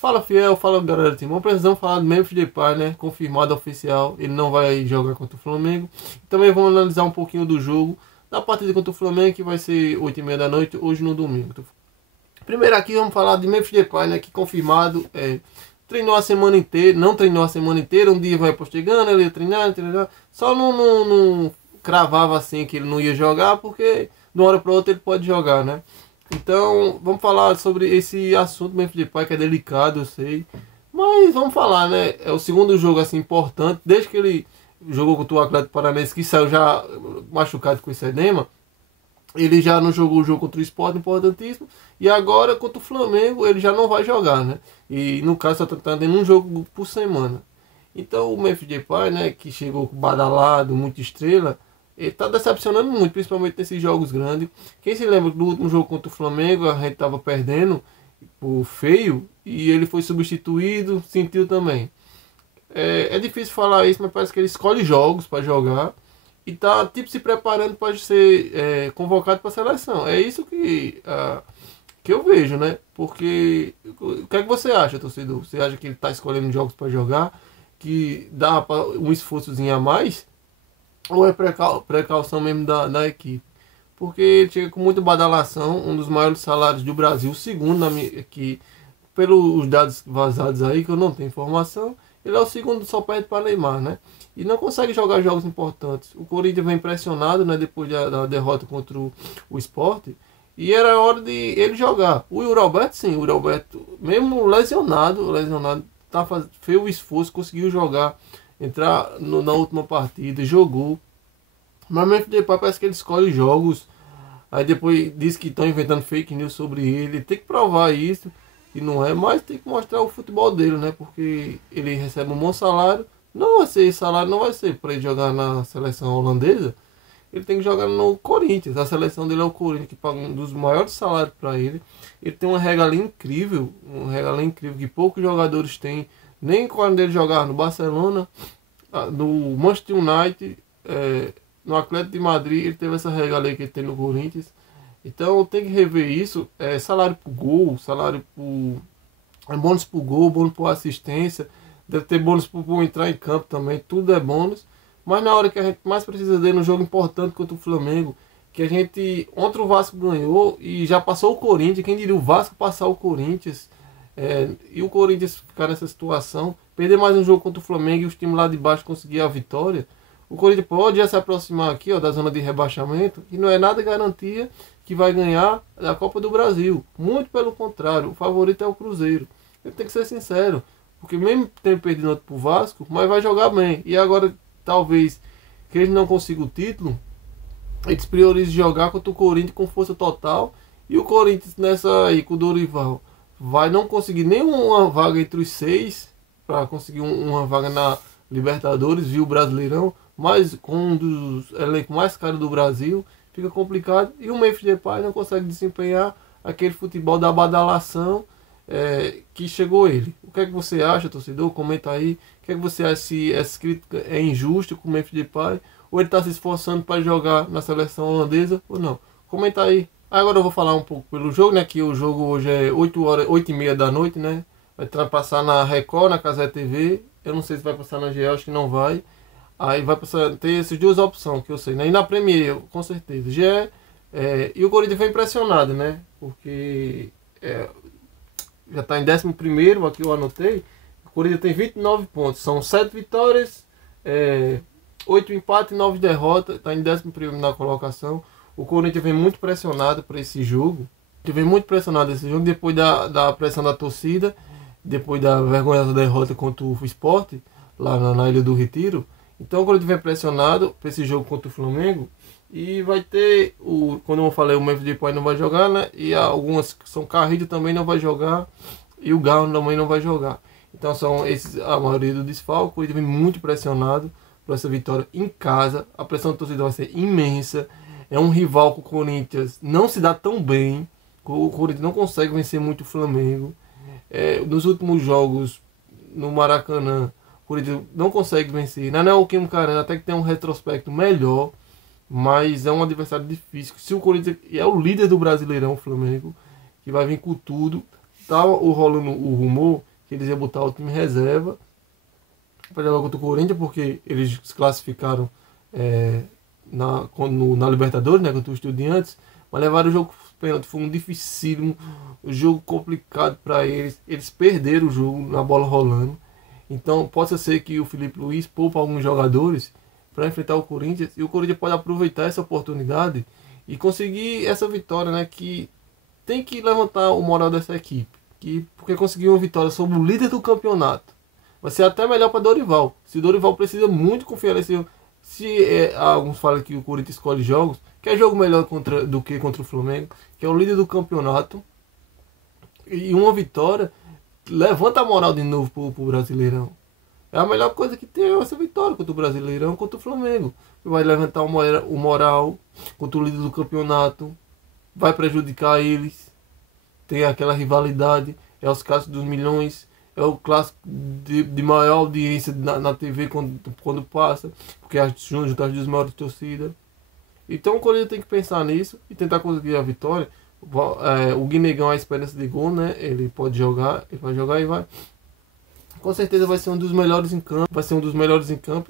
Fala Fiel, fala galera do Timão. Precisamos falar do Memphis Depay, né? Confirmado oficial, ele não vai jogar contra o Flamengo. Também vamos analisar um pouquinho do jogo da partida contra o Flamengo, que vai ser 8h30 da noite, hoje no domingo. Primeiro aqui vamos falar de Memphis Depay, né? Que confirmado, treinou a semana inteira, não treinou a semana inteira, um dia vai postegando, ele ia treinar, só não cravava assim que ele não ia jogar, porque de uma hora para outra ele pode jogar, né? Então, vamos falar sobre esse assunto Memphis Depay, que é delicado, eu sei. Mas vamos falar, né? É o segundo jogo assim importante, desde que ele jogou contra o Atlético Paranaense, que saiu já machucado com esse edema. Ele já não jogou o jogo contra o Sport, importantíssimo. E agora contra o Flamengo ele já não vai jogar, né? E no caso só está tendo um jogo por semana. Então o Memphis Depay, né, que chegou badalado, muita estrela, ele tá decepcionando muito, principalmente nesses jogos grandes. Quem se lembra do último jogo contra o Flamengo, a gente tava perdendo por feio e ele foi substituído, sentiu também. É difícil falar isso, mas parece que ele escolhe jogos para jogar e tá tipo se preparando para ser convocado para a seleção. É isso que eu vejo, né? Porque o que é que você acha, torcedor? Você acha que ele tá escolhendo jogos para jogar, que dá um esforçozinho a mais? Ou é precaução mesmo da equipe? Porque ele chega com muita badalação, um dos maiores salários do Brasil, segundo que pelos dados vazados aí, que eu não tenho informação, ele é o segundo, só perde para Neymar, né? E não consegue jogar jogos importantes. O Corinthians vem pressionado, né, depois da derrota contra o Sport, e era hora de ele jogar. O Yuri Alberto, sim, o Yuri Alberto, mesmo lesionado, fez o esforço, conseguiu jogar, entrar na última partida, jogou. Mas o Memphis Depay parece que ele escolhe jogos, aí depois diz que estão inventando fake news sobre ele. Tem que provar isso, e não é, mas tem que mostrar o futebol dele, né? Porque ele recebe um bom salário, não vai ser esse salário, não vai ser para ele jogar na seleção holandesa. Ele tem que jogar no Corinthians, a seleção dele é o Corinthians, que paga um dos maiores salários para ele. Ele tem uma regalia incrível, que poucos jogadores têm, nem quando ele jogava no Barcelona, no Manchester United, no Atlético de Madrid, ele teve essa regalia que ele tem no Corinthians. Então tem que rever isso. Salário por gol, bônus por gol, bônus por assistência, deve ter bônus por entrar em campo também, tudo é bônus. Mas na hora que a gente mais precisa dele, no jogo importante contra o Flamengo, que a gente, ontem o Vasco ganhou e já passou o Corinthians, quem diria o Vasco passar o Corinthians, e o Corinthians ficar nessa situação, perder mais um jogo contra o Flamengo e os times lá de baixo conseguir a vitória. O Corinthians pode já se aproximar aqui, ó, da zona de rebaixamento, e não é nada garantia que vai ganhar a Copa do Brasil. Muito pelo contrário, o favorito é o Cruzeiro. Ele tem que ser sincero, porque mesmo tendo perdido outro pro Vasco, mas vai jogar bem. E agora, talvez, que eles não consigam o título, eles priorizem jogar contra o Corinthians com força total. E o Corinthians nessa aí com o Dorival vai não conseguir nenhuma vaga entre os 6 para conseguir uma vaga na Libertadores, viu, o Brasileirão, mas com um dos elencos mais caros do Brasil, fica complicado. E o Memphis Depay não consegue desempenhar aquele futebol da badalação que chegou ele. O que é que você acha, torcedor? Comenta aí. O que é que você acha, se essa crítica é injusta com o Memphis Depay, ou ele está se esforçando para jogar na seleção holandesa ou não? Comenta aí. Agora eu vou falar um pouco pelo jogo, né? Que o jogo hoje é 8h30 da noite, né? Vai passar na Record, na Cazé TV. Eu não sei se vai passar na GE, acho que não vai. Aí vai passar, ter essas duas opções que eu sei, né? E na Premier, com certeza. GE, e o Corinthians vem impressionado, né? Porque já está em 11º, aqui eu anotei. O Corinthians tem 29 pontos. São 7 vitórias, 8 empates e 9 derrotas. Está em 11º na colocação. O Corinthians vem muito pressionado para esse jogo. Ele vem muito pressionado esse jogo, depois da pressão da torcida, depois da vergonhosa derrota contra o Sport, lá na Ilha do Retiro. Então o Corinthians vem pressionado para esse jogo contra o Flamengo. E vai ter, quando eu falei, o Memphis Depay não vai jogar, né? E algumas que são Carrilho também não vai jogar. E o Galo também não vai jogar. Então são esses a maioria do desfalque. O Corinthians vem muito pressionado por essa vitória em casa. A pressão do torcedor vai ser imensa. É um rival que o Corinthians não se dá tão bem. O Corinthians não consegue vencer muito o Flamengo. Nos últimos jogos no Maracanã, o Corinthians não consegue vencer. Na Neoquímica Arena até que tem um retrospecto melhor, mas é um adversário difícil. Se o Corinthians é o líder do Brasileirão, o Flamengo, que vai vir com tudo, tava rolando o rumor que eles iam botar o time reserva para jogar contra o Corinthians, porque eles se classificaram na Libertadores, né, contra o Estudiantes, mas levaram o jogo pênalti. Foi um dificílimo, um jogo complicado para eles. Eles perderam o jogo na bola rolando. Então pode ser que o Felipe Luiz poupa alguns jogadores para enfrentar o Corinthians, e o Corinthians pode aproveitar essa oportunidade e conseguir essa vitória, né, que tem que levantar o moral dessa equipe, porque conseguiu uma vitória sobre o líder do campeonato. Vai ser até melhor para Dorival. Se Dorival precisa muito confiar nesse. Alguns falam que o Corinthians escolhe jogos, que é jogo melhor do que contra o Flamengo, que é o líder do campeonato, e uma vitória levanta a moral de novo pro Brasileirão. É a melhor coisa que tem, essa vitória contra o Brasileirão, contra o Flamengo. Vai levantar o moral contra o líder do campeonato, vai prejudicar eles. Tem aquela rivalidade, é os casos dos milhões, é o clássico de maior audiência na TV quando passa, porque é junto às duas maiores torcidas. Então o Corinthians tem que pensar nisso e tentar conseguir a vitória. O Guinegão é a esperança de gol, né? Ele pode jogar, ele vai jogar e vai. Com certeza vai ser um dos melhores em campo,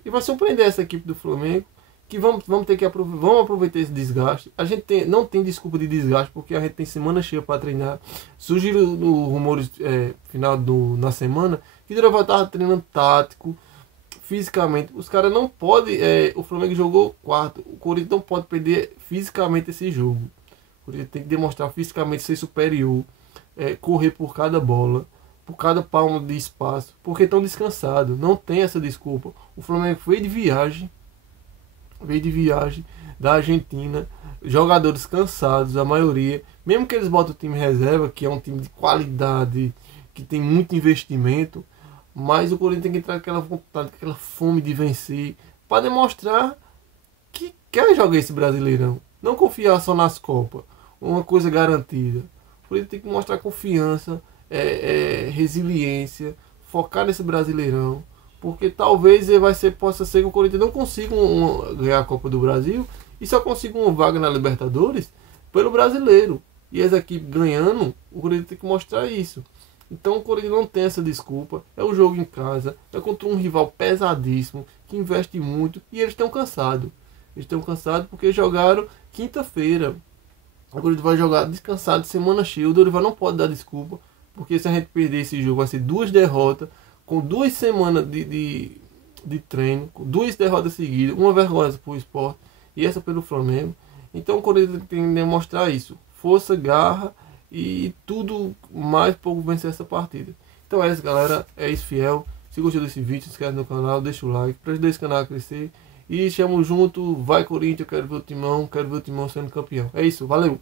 e vai surpreender essa equipe do Flamengo, que vamos ter que aproveitar esse desgaste. A gente não tem desculpa de desgaste, porque a gente tem semana cheia para treinar. Surgiram rumores na semana que o Dorival estava treinando tático, fisicamente. Os caras não podem. O Flamengo jogou quarto, o Corinthians não pode perder fisicamente esse jogo. O Corinthians tem que demonstrar fisicamente ser superior, correr por cada bola, por cada palmo de espaço, porque estão descansados. Não tem essa desculpa. O Flamengo veio de viagem da Argentina, jogadores cansados, a maioria, mesmo que eles botem o time reserva, que é um time de qualidade, que tem muito investimento, mas o Corinthians tem que entrar com aquela vontade, com aquela fome de vencer, para demonstrar que quer jogar esse Brasileirão, não confiar só nas Copas, uma coisa garantida. O Corinthians tem que mostrar confiança, resiliência, focar nesse Brasileirão, porque talvez possa ser que o Corinthians não consiga ganhar a Copa do Brasil e só consiga uma vaga na Libertadores pelo Brasileiro. E essa equipe ganhando, o Corinthians tem que mostrar isso. Então o Corinthians não tem essa desculpa. É o jogo em casa, é contra um rival pesadíssimo, que investe muito, e eles estão cansados. Eles estão cansados porque jogaram quinta-feira. O Corinthians vai jogar descansado, semana cheia. O Dorival não pode dar desculpa, porque se a gente perder esse jogo vai ser 2 derrotas, com 2 semanas de treino, com 2 derrotas seguidas, uma vergonha para o Sport e essa pelo Flamengo. Então o Corinthians tem que demonstrar isso, força, garra e tudo mais para vencer essa partida. Então é isso, galera, é isso, fiel. Se gostou desse vídeo, se inscreve no canal, deixa o like para ajudar esse canal a crescer. E chamo junto, vai Corinthians, eu quero ver o Timão sendo campeão. É isso, valeu!